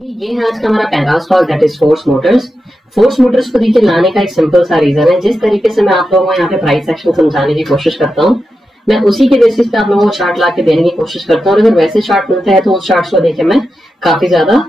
ये है आज का हमारा पहला stock, that is force Motors. Force Motors को देखिए लाने का एक सिंपल सा रीजन है। जिस तरीके से मैं आप लोगों को यहाँ पे प्राइस एक्शन समझाने की कोशिश करता हूँ, मैं उसी के बेसिस पे आप लोगों को चार्ट ला के देने की कोशिश करता हूँ। और अगर वैसे चार्ट मिलते हैं तो उस चार्ट को देखे मैं काफी ज्यादा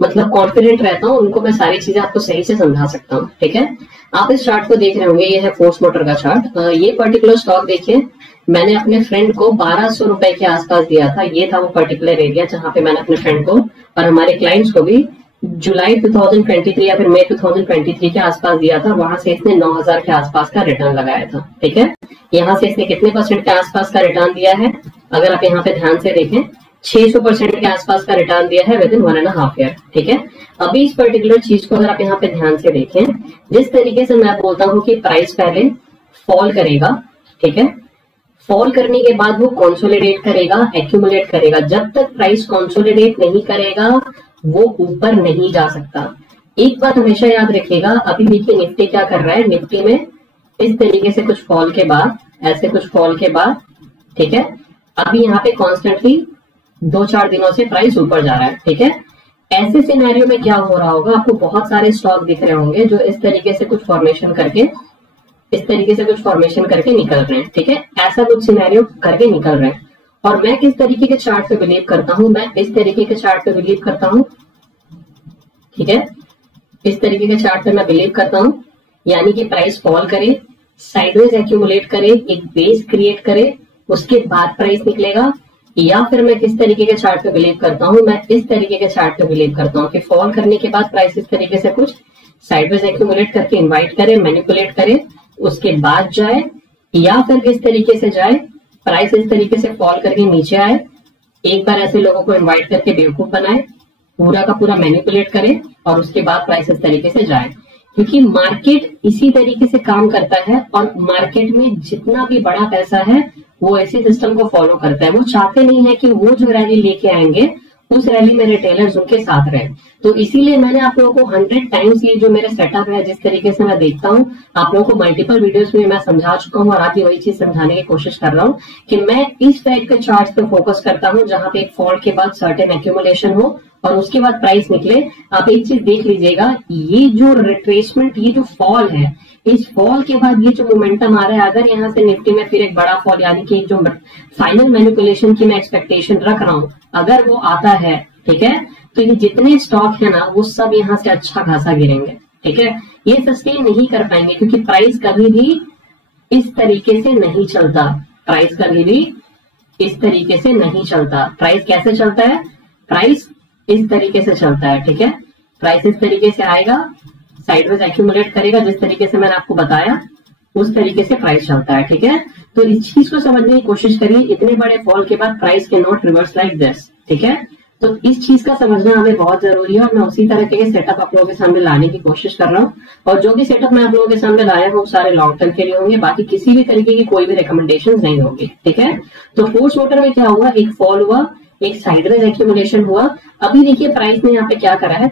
कॉन्फिडेंट रहता हूँ, उनको मैं सारी चीजें आपको सही से समझा सकता हूँ। ठीक है, आप इस चार्ट को देख रहे होंगे, ये है फोर्स मोटर का चार्ट। ये पर्टिकुलर स्टॉक देखिए, मैंने अपने फ्रेंड को 1200 रुपए के आसपास दिया था। ये था वो पर्टिकुलर एरिया जहां पे मैंने अपने फ्रेंड को और हमारे क्लाइंट्स को भी जुलाई 2023 या फिर मई 2023 के आसपास दिया था। वहां से इसने 9000 के आसपास का रिटर्न लगाया था। ठीक है, यहाँ से इसने कितने परसेंट के आसपास का रिटर्न दिया है, अगर आप यहाँ पे ध्यान से देखें 600% के आसपास का रिटर्न दिया है विद इन 1.5 ईयर। ठीक है, अभी इस पर्टिकुलर चीज को अगर आप यहाँ पे ध्यान से देखें, जिस तरीके से मैं बोलता हूँ कि प्राइस पहले फॉल करेगा, ठीक है, फॉल करने के बाद वो कंसोलिडेट करेगा, एक्यूमुलेट करेगा। जब तक प्राइस कंसोलिडेट नहीं करेगा वो ऊपर नहीं जा सकता। एक बात हमेशा याद रखिएगा, अभी देखिए निफ्टी क्या कर रहा है, निफ्टी में इस तरीके से कुछ फॉल के बाद, ऐसे कुछ फॉल के बाद, ठीक है, अभी यहाँ पे कॉन्स्टेंटली 2-4 दिनों से प्राइस ऊपर जा रहा है। ठीक है, ऐसे सिनेरियो में क्या हो रहा होगा, आपको बहुत सारे स्टॉक दिख रहे होंगे जो इस तरीके से कुछ फॉर्मेशन करके निकल रहे हैं। ठीक है, ऐसा कुछ सिनेरियो करके निकल रहे हैं। और मैं किस तरीके के चार्ट पे बिलीव करता हूं, मैं इस तरीके के चार्ट पे बिलीव करता हूं। ठीक है, इस तरीके के चार्ट पे मैं बिलीव करता हूं, यानी कि प्राइस फॉल करे, साइडवेज एक्यूमुलेट करे, एक बेस क्रिएट करे, उसके बाद प्राइस निकलेगा। या फिर मैं किस तरीके के चार्ट पे बिलीव करता हूं, मैं इस तरीके के चार्ट पे बिलीव करता हूं कि फॉल करने के बाद प्राइस इस तरीके से कुछ साइडवेज एक्यूमुलेट करके इन्वाइट करे, मैनिपुलेट करे, उसके बाद जाए। या फिर किस तरीके से जाए, प्राइस इस तरीके से फॉल करके नीचे आए, एक बार ऐसे लोगों को इनवाइट करके बेवकूफ बनाए, पूरा का पूरा मैनिपुलेट करे और उसके बाद प्राइस इस तरीके से जाए। क्योंकि मार्केट इसी तरीके से काम करता है और मार्केट में जितना भी बड़ा पैसा है वो ऐसे सिस्टम को फॉलो करता है। वो चाहते नहीं है कि वो जो रैली लेके आएंगे उस रैली में रिटेलर्स उनके साथ रहे। तो इसीलिए मैंने आप लोगों को 100 टाइम्स ये जो मेरे सेटअप है, जिस तरीके से मैं देखता हूँ, आप लोगों को मल्टीपल वीडियोस में मैं समझा चुका हूँ और आप भी वही चीज समझाने की कोशिश कर रहा हूँ कि मैं इस टाइप के चार्ट पे फोकस करता हूँ जहां पे एक फॉल के बाद सर्टेन एक्यूमुलेशन हो और उसके बाद प्राइस निकले। आप एक चीज देख लीजिएगा, ये जो रिट्रेसमेंट, ये जो फॉल है, इस फॉल के बाद ये जो मोमेंटम आ रहा है, अगर यहाँ से निफ्टी में फिर एक बड़ा फॉल, यानी कि जो फाइनल मैनिपुलेशन की मैं एक्सपेक्टेशन रख रहा हूँ, अगर वो आता है, ठीक है, तो ये जितने स्टॉक है ना वो सब यहाँ से अच्छा खासा गिरेंगे। ठीक है, ये सस्टेन नहीं कर पाएंगे क्योंकि प्राइस कभी भी इस तरीके से नहीं चलता। प्राइस कभी भी इस तरीके से नहीं चलता। प्राइस कैसे चलता है, प्राइस इस तरीके से चलता है। ठीक है, प्राइस इस तरीके से आएगा, साइडवेज एक्यूमुलेट करेगा, जिस तरीके से मैंने आपको बताया उस तरीके से प्राइस चलता है। ठीक है, तो इस चीज को समझने की कोशिश करिए, इतने बड़े फॉल के बाद प्राइस के नॉट रिवर्स लाइक दिस। ठीक है, तो इस चीज का समझना हमें बहुत जरूरी है और मैं उसी तरह के सेटअप आप लोगों के सामने लाने की कोशिश कर रहा हूँ। और जो भी सेटअप मैं आप लोगों के सामने लाया हूँ सारे लॉन्ग टर्म के लिए होंगे, बाकी किसी भी तरीके की कोई भी रिकमेंडेशन नहीं होगी। ठीक है, तो फोर्स मोटर में क्या हुआ, एक फॉल हुआ, एक साइडवेज एक्यूमुलेशन हुआ। अभी देखिए प्राइस ने यहाँ पे क्या करा है,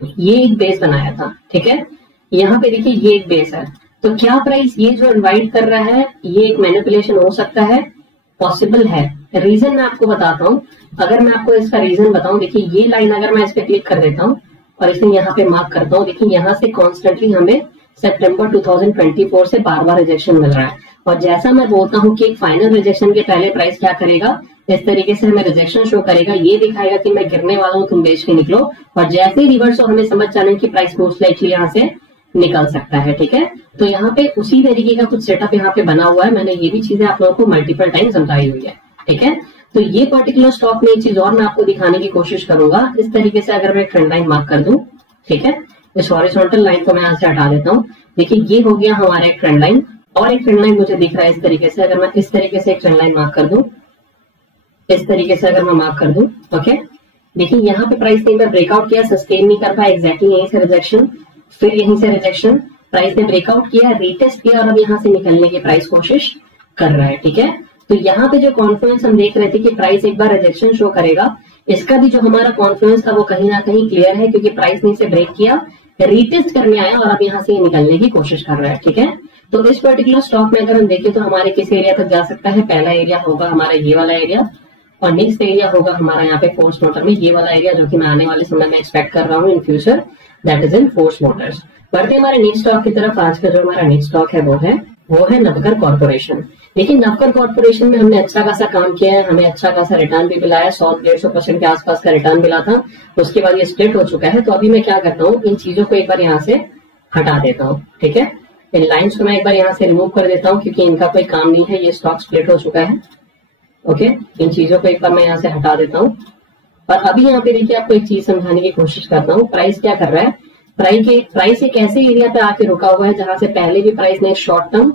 ये एक बेस बनाया था। ठीक है, यहाँ पे देखिए ये एक बेस है, तो क्या प्राइस ये जो इनवाइट कर रहा है ये एक मैनिपुलेशन हो सकता है, पॉसिबल है। रीजन मैं आपको बताता हूँ, अगर मैं आपको इसका रीजन बताऊं, देखिए ये लाइन अगर मैं इस पे क्लिक कर देता हूँ और इसे यहाँ पे मार्क करता हूँ, देखिए यहाँ से कॉन्स्टेंटली हमें सितंबर 2024 से बार बार रिजेक्शन मिल रहा है। और जैसा मैं बोलता हूँ कि एक फाइनल रिजेक्शन के पहले प्राइस क्या करेगा, इस तरीके से हमें रिजेक्शन शो करेगा, ये दिखाएगा कि मैं गिरने वाला हूँ, तुम बेच के निकलो। और जैसे ही रिवर्स हो हमें समझ जाना है कि प्राइस मोस्ट लाइकली यहाँ से निकल सकता है। ठीक है, तो यहाँ पे उसी तरीके का कुछ सेटअप यहाँ पे बना हुआ है। मैंने ये भी चीजें आप लोगों को मल्टीपल टाइम समझाई हुई है। ठीक है, तो ये पर्टिकुलर स्टॉक में एक चीज और मैं आपको दिखाने की कोशिश करूंगा। इस तरीके से अगर मैं ट्रेंड लाइन मार्क कर दूं, ठीक है, इस हॉरिजॉन्टल लाइन को मैं यहाँ से हटा देता हूँ। देखिए ये हो गया हमारा एक ट्रेंड लाइन, और एक ट्रेंड लाइन मुझे दिख रहा है इस तरीके से। अगर मैं इस तरीके से एक ट्रेंड लाइन मार्क कर दूं, इस तरीके से अगर मैं मार्क कर दूं, ओके, देखिए यहाँ पे प्राइस ने ब्रेकआउट किया, सस्टेन नहीं कर पाया, एग्जैक्टली यहीं से रिजेक्शन, फिर यहीं से रिजेक्शन, प्राइस ने ब्रेकआउट किया, रीटेस्ट किया और अब यहाँ से निकलने की प्राइस कोशिश कर रहा है। ठीक है, तो यहाँ पे जो कॉन्फ्लुएंस हम देख रहे थे कि प्राइस एक बार रिजेक्शन शो करेगा, इसका भी जो हमारा कॉन्फ्लुएंस था वो कहीं ना कहीं क्लियर है, क्योंकि प्राइस ने इसे ब्रेक किया, रीटेस्ट करने आया और अब यहाँ से निकलने की कोशिश कर रहा है। ठीक है, तो इस पर्टिकुलर स्टॉक में अगर हम देखें तो हमारे किस एरिया तक जा सकता है, पहला एरिया होगा हमारा ये वाला एरिया, और नेक्स्ट एरिया होगा हमारा यहाँ पे फोर्स मोटर में ये वाला एरिया, जो कि मैं आने वाले समय में एक्सपेक्ट कर रहा हूँ in future, that is in force Motors. बढ़ते हमारे नेक्स्ट स्टॉक की तरफ। आज का जो हमारा नेक्स्ट स्टॉक है वो है नवकर कॉर्पोरेशन। लेकिन नवकर कॉर्पोरेशन में हमने अच्छा खासा काम किया है, हमें अच्छा खासा रिटर्न भी मिला है, 100-150% के आसपास का रिटर्न मिला था। उसके बाद ये स्प्लिट हो चुका है। तो अभी मैं क्या करता हूँ, इन चीजों को एक बार यहाँ से हटा देता हूँ। ठीक है, इन लाइन्स को मैं एक बार यहाँ से रिमूव कर देता हूँ क्योंकि इनका कोई काम नहीं है, ये स्टॉक स्प्लिट हो चुका है। ओके, इन चीजों को एक बार मैं यहाँ से हटा देता हूँ। और अभी यहाँ पे देखिए आपको एक चीज समझाने की कोशिश करता हूँ। प्राइस क्या कर रहा है, प्राइस एक ऐसे एरिया पे आके रुका हुआ है जहां से पहले भी प्राइस ने एक शॉर्ट टर्म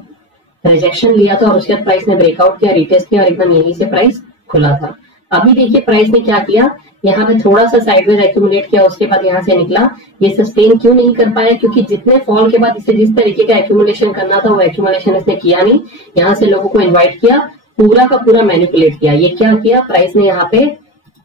रिजेक्शन लिया था और उसके बाद प्राइस ने ब्रेकआउट किया, रिटेस्ट किया और एकदम यहीं से प्राइस खुला था। अभी देखिए प्राइस ने क्या किया, यहाँ पे थोड़ा सा साइडवेज एक्यूमुलेट किया, उसके बाद यहाँ से निकला। ये सस्टेन क्यों नहीं कर पाया, क्योंकि जितने फॉल के बाद इसे जिस तरीके का एक्यूमुलेशन करना था वो एक्यूमुलेशन इसने किया नहीं। यहाँ से लोगों को इन्वाइट किया, पूरा का पूरा मैनिपुलेट किया। ये क्या किया, प्राइस ने यहाँ पे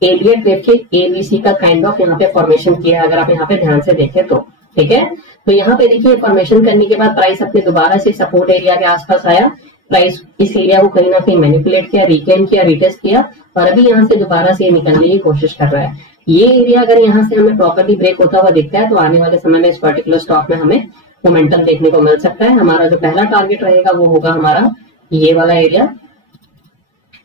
एलियट वेव के एबीसी का काइंड ऑफ यहाँ पे फॉर्मेशन किया, अगर आप यहाँ पे ध्यान से देखें तो। ठीक है, तो यहाँ पे देखिए फॉर्मेशन करने के बाद प्राइस अपने दोबारा से सपोर्ट एरिया के आसपास आया। प्राइस इस एरिया को कहीं ना कहीं मैनिपुलेट किया, रिक्लेम किया, रिटेस्ट किया और अभी यहाँ से दोबारा से निकलने की कोशिश कर रहा है। ये एरिया अगर यहाँ से हमें प्रॉपर्ली ब्रेक होता हुआ दिखता है तो आने वाले समय में इस पर्टिकुलर स्टॉक में हमें मोमेंटम देखने को मिल सकता है। हमारा जो पहला टारगेट रहेगा वो होगा हमारा ये वाला एरिया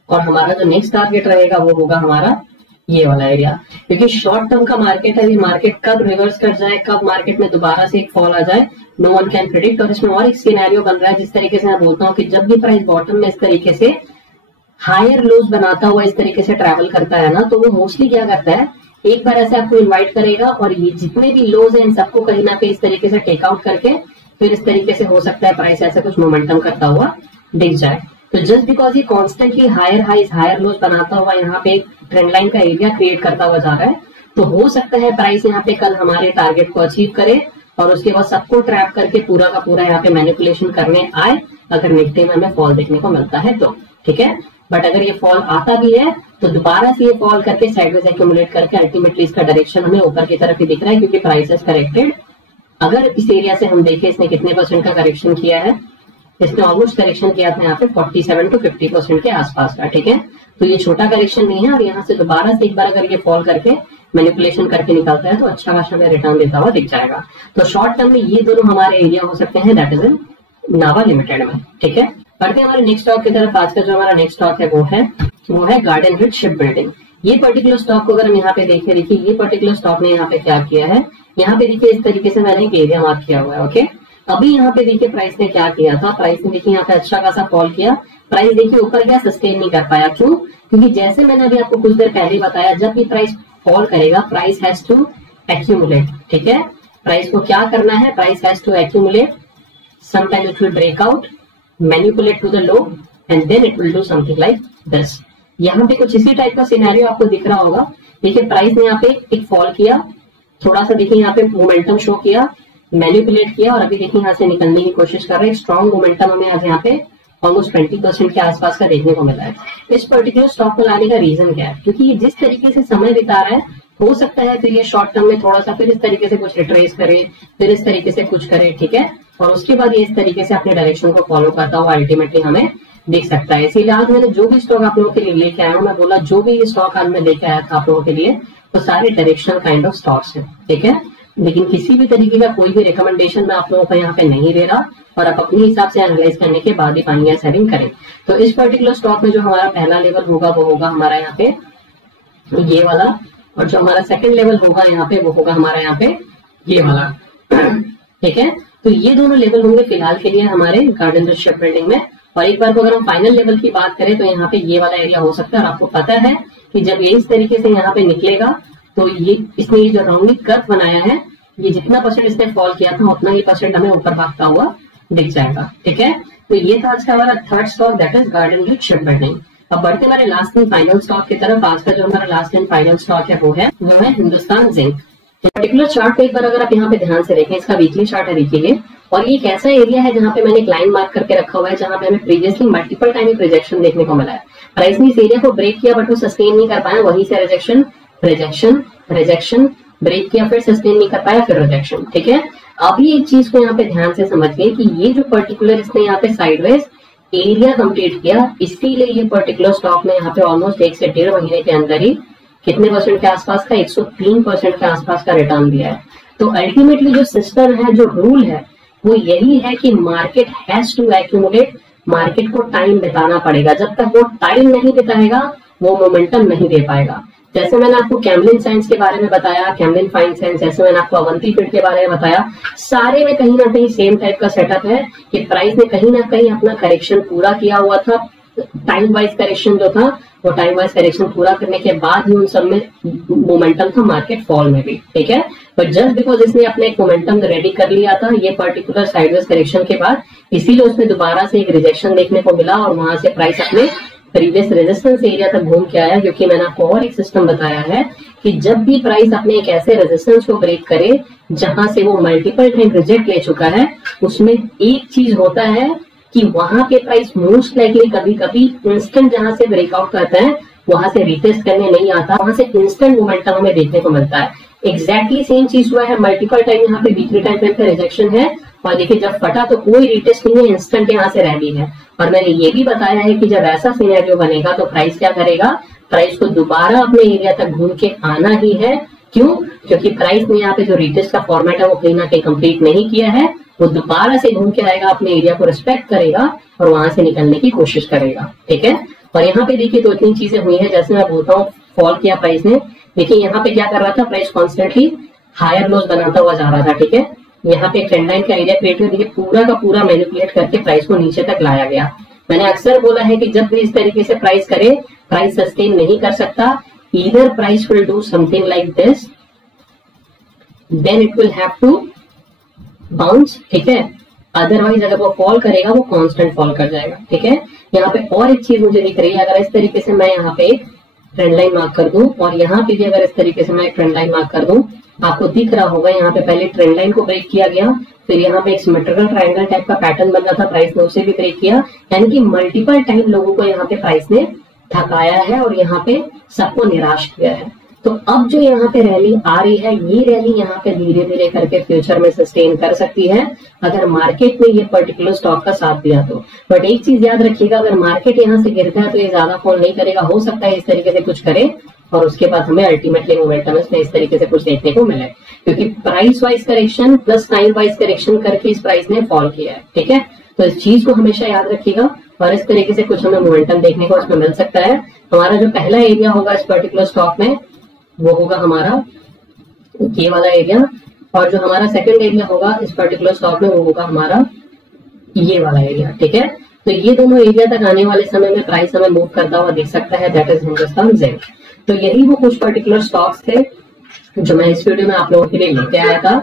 और हमारा जो नेक्स्ट टारगेट रहेगा वो होगा हमारा ये वाला एरिया। क्योंकि शॉर्ट टर्म का मार्केट है, ये मार्केट कब रिवर्स कर जाए, कब मार्केट में दोबारा से एक फॉल आ जाए, नो वन कैन प्रिडिक्ट। और इसमें और एक सिनेरियो बन रहा है जिस तरीके से मैं बोलता हूँ कि जब भी प्राइस बॉटम में इस तरीके से हायर लोज बनाता हुआ इस तरीके से ट्रैवल करता है ना, तो वो मोस्टली क्या करता है, एक बार ऐसे आपको इन्वाइट करेगा और ये जितने भी लोज हैं इन सबको कहीं ना कहीं इस तरीके से टेकआउट करके फिर इस तरीके से हो सकता है प्राइस ऐसे कुछ मोमेंटम करता हुआ दिख जाए। तो जस्ट बिकॉज ये constantly higher highs higher lows बनाता हुआ यहाँ पे एक ट्रेंड लाइन का एरिया क्रिएट करता हुआ जा रहा है, तो हो सकता है प्राइस यहाँ पे कल हमारे टारगेट को अचीव करे और उसके बाद सबको ट्रैप करके पूरा का पूरा यहाँ पे मैनिपुलेशन करने आए, अगर निफ्टी में हमें फॉल देखने को मिलता है तो। ठीक है, बट अगर ये फॉल आता भी है तो दोबारा से ये फॉल करके साइडवेज एक्यूमुलेट करके अल्टीमेटली इसका डायरेक्शन हमें ऊपर की तरफ ही दिख रहा है क्योंकि प्राइस इज करेक्टेड। अगर इस एरिया से हम देखें इसने कितने % का करेक्शन किया है, इसने ऑलमोस्ट करेक्शन किया था यहाँ पे 47 to 50% के आसपास का। ठीक है, तो ये छोटा करेक्शन नहीं है और यहाँ से दोबारा से एक बार अगर ये फॉल करके मैनिपुलेशन करके निकलता है तो अच्छा खासा हमें रिटर्न देता हुआ दिख जाएगा। तो शॉर्ट टर्म में ये दोनों हमारे एरिया हो सकते हैं, that is in Nava Limited में। ठीक है, बढ़ते हमारे नेक्स्ट स्टॉक की तरफ। आज का जो हमारा नेक्स्ट स्टॉक है वो है गार्डन रिच शिप बिल्डिंग। ये पर्टिकुलर स्टॉक को अगर हम यहाँ पे देखें, देखिए ये पर्टिकुलर स्टॉक ने यहाँ पे क्या किया है, यहाँ पे देखिए इस तरीके से मैंने एक एरिया मार्क किया हुआ है। ओके, अभी यहाँ पे देखिए प्राइस ने क्या किया था, प्राइस ने देखिए यहाँ पे अच्छा खासा फॉल किया, प्राइस देखिए ऊपर गया, सस्टेन नहीं कर पाया। क्यों, क्योंकि जैसे मैंने अभी आपको कुछ देर पहले बताया, जब भी प्राइस फॉल करेगा प्राइस हैज टू एक्यूमुलेट। ठीक है, प्राइस को क्या करना है, price has to accumulate, sometime it will break out, manipulate to the low and then it will do something like this. यहाँ पे कुछ इसी टाइप का सिनेरियो आपको दिख रहा होगा। देखिए प्राइस ने यहाँ पे एक फॉल किया, थोड़ा सा देखिए यहाँ पे मोमेंटम शो किया, मैनिपुलेट किया और अभी देखिए यहाँ से निकलने की कोशिश कर रहे हैं। स्ट्रॉन्ग मोमेंटम हमें आज यहाँ पे ऑलमोस्ट 20% के आसपास का देखने को मिला है। इस पर्टिकुलर स्टॉक को लाने का रीजन क्या है, क्योंकि ये जिस तरीके से समय बिता रहा है, हो सकता है फिर ये शॉर्ट टर्म में थोड़ा सा फिर इस तरीके से कुछ रिट्रेस करे, फिर इस तरीके से कुछ करे। ठीक है, और उसके बाद ये इस तरीके से अपने डायरेक्शन को फॉलो करता हुआ अल्टीमेटली हमें दिख सकता है। इसीलिए आज मैंने जो भी स्टॉक आप लोगों के लिए लेके आया हूँ, मैं बोला जो भी स्टॉक आज मैं लेके आया था आप लोगों के लिए, वो सारे डायरेक्शनल काइंड ऑफ स्टॉक्स है। ठीक है, लेकिन किसी भी तरीके का कोई भी रिकमेंडेशन मैं आप लोगों को यहाँ पे नहीं दे रहा और आप अपने हिसाब से एनालाइज करने के बाद ही बाइंग या सेलिंग करें। तो इस पर्टिकुलर स्टॉक में जो हमारा पहला लेवल होगा वो होगा हमारा यहाँ पे ये वाला, और जो हमारा सेकंड लेवल होगा यहाँ पे वो होगा हमारा यहाँ पे ये वाला। ठीक है, तो ये दोनों लेवल होंगे फिलहाल के लिए हमारे गार्डन रिच शिप बिल्डिंग में। और एक बार को अगर हम फाइनल लेवल की बात करें तो यहाँ पे ये वाला एरिया हो सकता है। और आपको पता है कि जब ये इस तरीके से यहाँ पे निकलेगा तो ये इसने ये जो राउंडिंग कर्व बनाया है, ये जितना % इसने फॉल किया था उतना ही % हमें ऊपर भागता हुआ दिख जाएगा। ठीक है, तो ये था आज का हमारा third stock, that is garden rich ship building. अब बढ़ते हमारे लास्ट एंड फाइनल स्टॉक की तरफ। आज का जो हमारा लास्ट एंड फाइनल स्टॉक है वो है हिंदुस्तान जिंक। पर्टिकुलर चार्ट को एक बार अगर आप यहाँ पे ध्यान से देखें, इसका वीकली चार्ट है देखिए, और ये एक ऐसा एरिया है जहाँ पे मैंने एक लाइन मार्क करके रखा हुआ है, जहाँ पे हमें प्रीवियसली मल्टीपल टाइम एक रिजेक्शन देखने को मिला है। प्राइस ने इस एरिया को ब्रेक किया बट वो सस्टेन नहीं कर पाया, वहीं से रिजेक्शन रिजेक्शन रिजेक्शन, ब्रेक किया फिर सस्टेन नहीं कर पाया फिर रिजेक्शन। ठीक है, अभी एक चीज को यहाँ पे ध्यान से समझिए कि ये जो पर्टिकुलर इसने यहाँ पे साइडवेज एरिया कंप्लीट किया, इसीलिए ये पर्टिकुलर स्टॉक में यहाँ पे ऑलमोस्ट 1 से 1.5 महीने के अंदर ही कितने परसेंट के आसपास का, 103% के आसपास का रिटर्न दिया है। तो अल्टीमेटली जो सिस्टम है, जो रूल है, वो यही है कि market has to accumulate, market को टाइम बिताना पड़ेगा। जब तक वो टाइम नहीं बिताएगा वो मोमेंटम नहीं दे पाएगा। जैसे मैंने आपको कैमलिन साइंस के बारे में बताया, कैमलिन फाइन साइंस, जैसे मैंने आपको अवंती फीड के बारे में बताया, सारे में कहीं ना कहीं सेम टाइप का सेटअप है कि प्राइस ने कहीं ना कहीं अपना करेक्शन पूरा किया हुआ था। टाइम वाइज करेक्शन जो था वो टाइम वाइज करेक्शन पूरा करने के बाद ही उन सब में मोमेंटम था, मार्केट फॉल में भी, ठीक है। बट जस्ट बिकॉज इसने अपने एक मोमेंटम रेडी कर लिया था ये पर्टिकुलर साइडवेज करेक्शन के बाद, इसीलिए उसमें दोबारा से एक रिजेक्शन देखने को मिला और वहां से प्राइस अपने प्रीवियस रेजिस्टेंस एरिया तक घूम के आया। क्योंकि मैंने आपको और एक सिस्टम बताया है कि जब भी प्राइस अपने एक ऐसे रेजिस्टेंस को ब्रेक करे जहां से वो मल्टीपल टाइम रिजेक्ट ले चुका है, उसमें एक चीज होता है कि वहां पे प्राइस मोस्ट लाइकली कभी कभी इंस्टेंट जहां से ब्रेकआउट करता है वहां से रिटेस्ट करने नहीं आता, वहां से इंस्टेंट मोमेंटम हमें देखने को मिलता है। एग्जैक्टली सेम चीज हुआ है, मल्टीपल टाइम यहाँ पे वीकली टाइम फ्रेम का रिजेक्शन है और देखिए जब फटा तो कोई रिटेस्ट नहीं है, इंस्टेंट यहाँ से रैली है। और मैंने ये भी बताया है कि जब ऐसा सिनेरियो बनेगा तो प्राइस क्या करेगा, प्राइस को दोबारा अपने एरिया तक घूम के आना ही है। क्यों? क्योंकि प्राइस ने यहाँ पे जो रिटेस्ट का फॉर्मेट है वो कहीं ना कहीं कंप्लीट नहीं किया है, वो दोबारा से घूम के आएगा, अपने एरिया को रिस्पेक्ट करेगा और वहां से निकलने की कोशिश करेगा, ठीक है। और यहाँ पे देखिए दो तीन चीजें हुई है, जैसे मैं बोलता हूँ फॉल किया प्राइस ने, देखिए यहाँ पे क्या कर रहा था, प्राइस कॉन्स्टेंटली हायर लोज बनाता हुआ जा रहा था, ठीक है। यहाँ पे ट्रेंड लाइन का एरिया क्रिएट करके पूरा का पूरा मैनिपुलेट करके प्राइस को नीचे तक लाया गया। मैंने अक्सर बोला है कि जब भी इस तरीके से प्राइस करे, प्राइस सस्टेन नहीं कर सकता। Either price will do something like this, then it will have to bounce, ठीक है। अदरवाइज अगर वो फॉल करेगा वो कांस्टेंट फॉल कर जाएगा, ठीक है। यहाँ पे और एक चीज मुझे दिख रही है, अगर इस तरीके से मैं यहाँ पे एक ट्रेंड लाइन मार्क कर दूं और यहाँ पे भी अगर इस तरीके से मैं एक ट्रेंड लाइन मार्क कर दूं, आपको दिख रहा होगा यहाँ पे पहले ट्रेंड लाइन को ब्रेक किया गया, फिर यहाँ पे एक सिमेट्रिकल ट्रायंगल टाइप का पैटर्न बन रहा था, प्राइस ने उसे भी ब्रेक किया। यानी कि मल्टीपल टाइम लोगों को यहाँ पे प्राइस ने थकाया है और यहाँ पे सबको निराश किया है। तो अब जो यहाँ पे रैली आ रही है, ये रैली यहाँ पे धीरे धीरे करके फ्यूचर में सस्टेन कर सकती है अगर मार्केट ने ये पर्टिकुलर स्टॉक का साथ दिया तो। बट एक चीज याद रखिएगा, अगर मार्केट यहाँ से गिरता है तो ये ज्यादा फॉल नहीं करेगा, हो सकता है इस तरीके से कुछ करे और उसके बाद हमें अल्टीमेटली मोमेंटम इसमें इस तरीके से कुछ देखने को मिले, क्योंकि price wise correction plus time wise correction करके इस प्राइस ने फॉल किया है, ठीक है। तो इस चीज को हमेशा याद रखिएगा और इस तरीके से कुछ हमें मोमेंटम देखने को इसमें मिल सकता है। हमारा जो पहला एरिया होगा इस पर्टिकुलर स्टॉक में वो होगा हमारा ये वाला एरिया, और जो हमारा सेकंड एरिया होगा इस पर्टिकुलर स्टॉक में वो होगा हमारा ये वाला एरिया, ठीक है। तो ये दोनों एरिया तक आने वाले समय में प्राइस हमें मूव करता हुआ दिख सकता है, दैट इज हिंदुस्तान जिंक। तो यही वो कुछ पर्टिकुलर स्टॉक्स थे जो मैं इस वीडियो में आप लोगों के लिए लेके आया था।